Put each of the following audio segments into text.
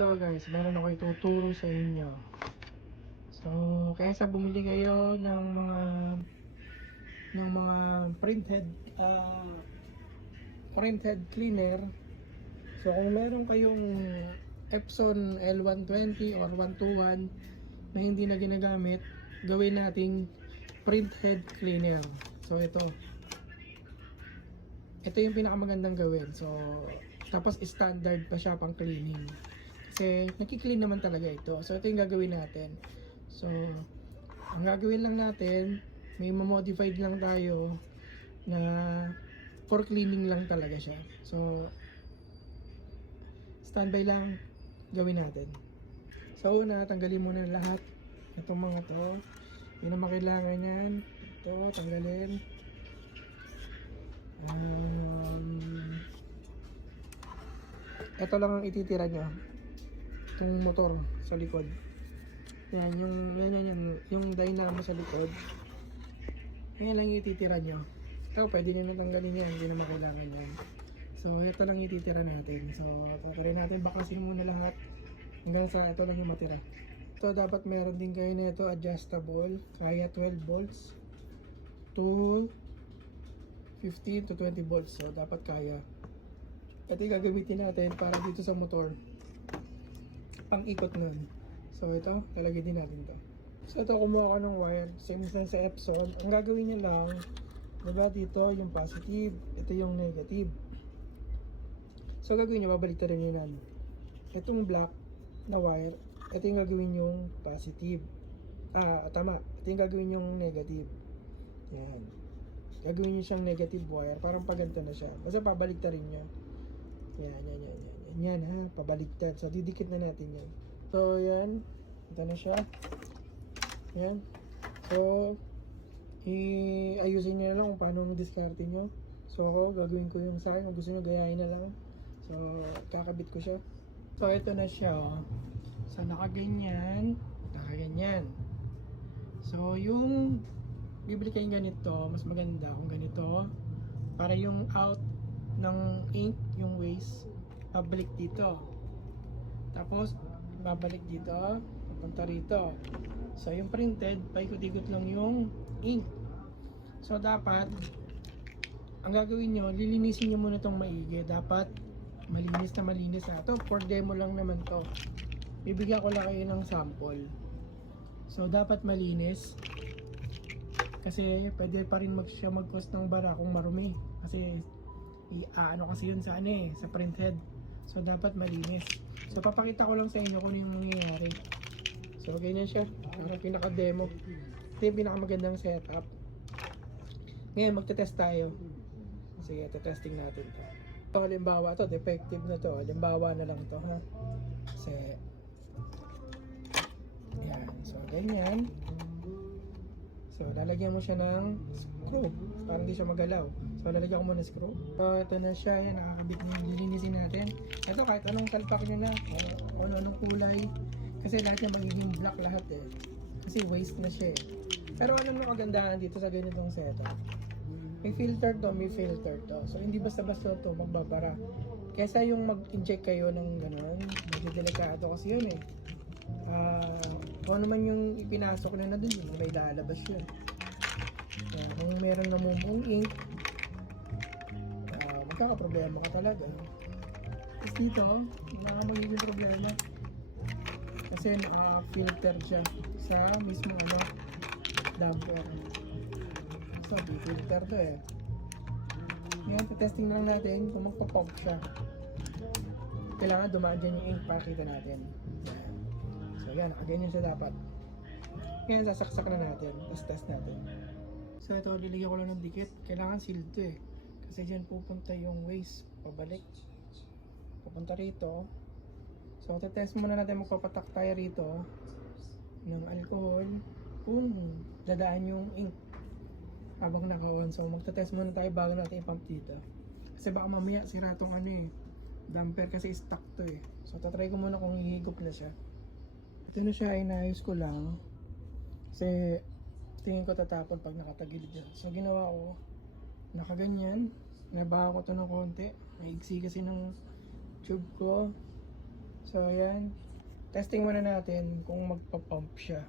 Ito guys, meron ako ituturo sa inyo. So, kaysa bumili kayo ng mga printhead printhead cleaner. So, kung meron kayong Epson L120 or 121 na hindi na ginagamit, gawin nating printhead cleaner. So, ito yung pinakamagandang gawin. So, tapos standard pa siya pang cleaning. Kasi nagki-clean naman talaga ito. So, ito yung gagawin natin. So, ang gagawin lang natin, may modified lang tayo na for cleaning lang talaga siya. So, standby lang gawin natin. So, una, tanggalin muna lahat itong mga to. Yun ang makailangan yan. Ito, tanggalin. Ito lang ang ititira nyo. Itong motor sa likod. Yan, yung dynamo sa likod. Yan lang yung ititira nyo. Ito, pwede nyo natanggalin yan. Hindi na makailangan yan. So, ito lang ititira natin. So, tatarin natin. Bakasin muna lahat. Hanggang sa ito lang yung matira. Ito, dapat meron din kayo na ito adjustable. Kaya 12 volts to 15 to 20 volts. So, dapat kaya. Ito yung gagamitin natin para dito sa motor. Pang ikot nun. So, ito, lalagay din natin to. So, ito, kumuha ko ng wire. Same lang sa Epson. Ang gagawin nyo lang, diba dito yung positive, ito yung negative. So, gagawin nyo, babaliktarin nyo yan. Itong black na wire, ito yung gagawin yung positive. Tama. Ito yung gagawin yung negative. Yan. Gagawin nyo siyang negative wire. Parang paganto na siya. Basta pabaliktarin nyo. Yan ha. Pabaliktad. So, didikit na natin yan. So, yan. Ito na siya. Yan. So, ayusin nyo na lang kung paano diskarte nyo. So, ako, gagawin ko yung sa akin. Kung gusto nyo, gayahin na lang. So, kakabit ko siya. So, ito na siya. Oh. So, nakaganyan. Nakaganyan. So, yung bibili kayong ganito, mas maganda kung ganito. Para yung out ng ink, yung waste, babalik dito. Tapos, babalik dito, papunta rito. So, yung printed, paikot-ikot lang yung ink. So, dapat, ang gagawin nyo, lilinisin nyo muna itong maigi. Dapat, malinis na malinis na. Ito, for demo lang naman to. Bibigyan ko lang kayo ng sample. So, dapat malinis. Kasi, pwede pa rin siya mag-cause ng bara kung marumi. Kasi, kasi yun sa sa printhead. So, dapat malinis. So, papakita ko lang sa inyo kung yung nangyayari. So, ganyan siya. Parang pinaka-demo. Ito yung pinakamagandang setup. Ngayon, magte-test tayo. Sige, testing natin to. Ito, halimbawa to, defective na to. Halimbawa na lang to, ha. Kasi, yan. So, ganyan. So, lalagyan mo siya ng screw para hindi siya magalaw. So, lalagyan ko muna ng screw. So, ito na siya. Yan, nakakabit na yung lilinisin natin. Ito, kahit anong salpak nyo na. O anong kulay. Kasi lahat niya magiging black lahat eh. Kasi waste na siya eh. Pero alam mo kagandahan dito sa ganitong setup. May filter to, may filter to. So, hindi basta-basta to magbabara. Kesa yung mag-inject kayo ng gano'n, medyo delikado kasi yun eh. Kung ano man yung ipinasok na dun, yung may lalabas yun. Kung meron namumong ink, magkakaproblema ka talaga. Tapos dito, magiging problema. Kasi naka-filter siya sa mismo damper. So, filter to eh. Ngayon, testing na lang natin kung magpa-pop siya. Kailangan dumaan dyan yung ink para kita natin. So, yan. Nakaganyan siya dapat. Ngayon, sasaksak na natin. Tapos test natin. So, ito, lilagyan ko lang ng dikit. Kailangan sealed to eh. Kasi dyan pupunta yung waste. Pabalik. Pupunta rito. So, test muna natin. Magpapatak tayo rito ng alcohol kung dadaan yung ink habang naka-on. So, magta-test muna tayo bago natin i-pump dito. Kasi baka mamaya sira tong damper kasi stuck to eh. So, tatry ko muna kung hihigop na siya. Ito na siya, inayos ko lang. Kasi, tingin ko tatapon pag nakatagilid dyan. So, ginawa ko, nakaganyan. Nabaha ko to ng konti. Naigsi kasi ng tube ko. So, ayan. Testing muna natin kung magpa-pump siya.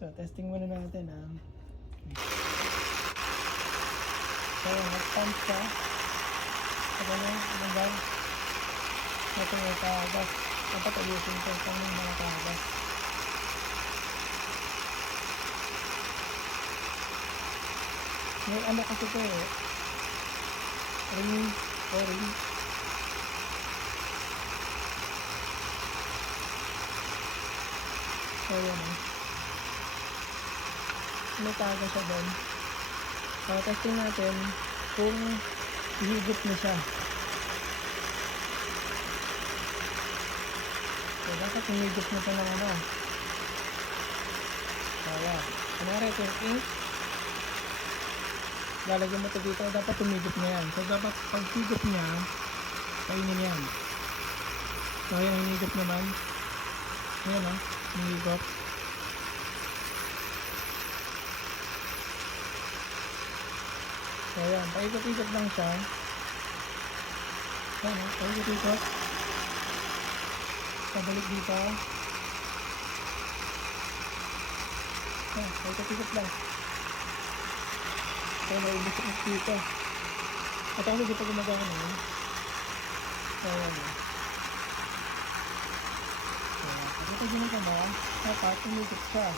So, testing muna natin ah. So, nag-pump siya. So, ganyan, hanggang ito yung kagas. Dapat ayusin ko kung yung mga kagas. May ano kasi ito eh. Ring. So, yan eh. May kagas siya doon. So, testing natin kung hihigit na siya. So, dapat humigit na siya ng ano. So, yan. Kunwari, ito yung ink. Lalagyan mo ito dito. Dapat humigit na yan. So, dapat pag higit niya, kainin yan. So, yan, humigit naman. Ayan o, humigit. So, ayan. Paikot-ikot lang siya. Ayan o, paikot-ikot. Pabalik dito. Ayan, paikot-ikot lang. So, naibusok dito. At ako dito gumagawa naman. So, ayan o. So, pagkita ginagawa mo, dapat tumigit siya.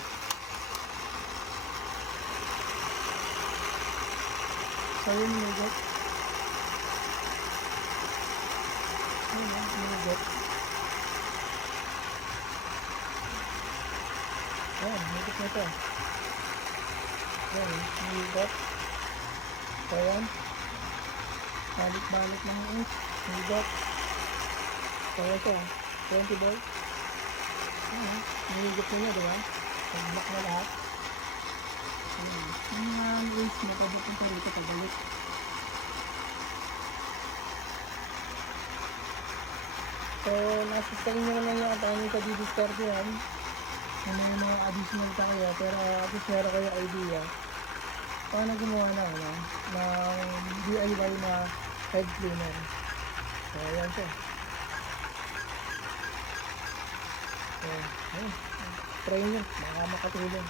So, yun tumigit. Yun, tumigit. Ayan, tumigit na ito. Ayan, tumigit. So, ayan. Balik-balik lang yung ink. Tumigit. So, ayan siya. 20 volt. Ayan, tumigit na niya, diba? Pag-block na lahat. Ayan. Yung mga waste na pabupunta rito pabalik. So, nasa-string nyo naman yung paano sa didiscard yan. May mga additional pa kayo, pero ako share ko yung idea. Paano gumawa na ano, ng DIY na head cleaner. So, ayan siya. So, ayun. Try nyo, baka makatulong.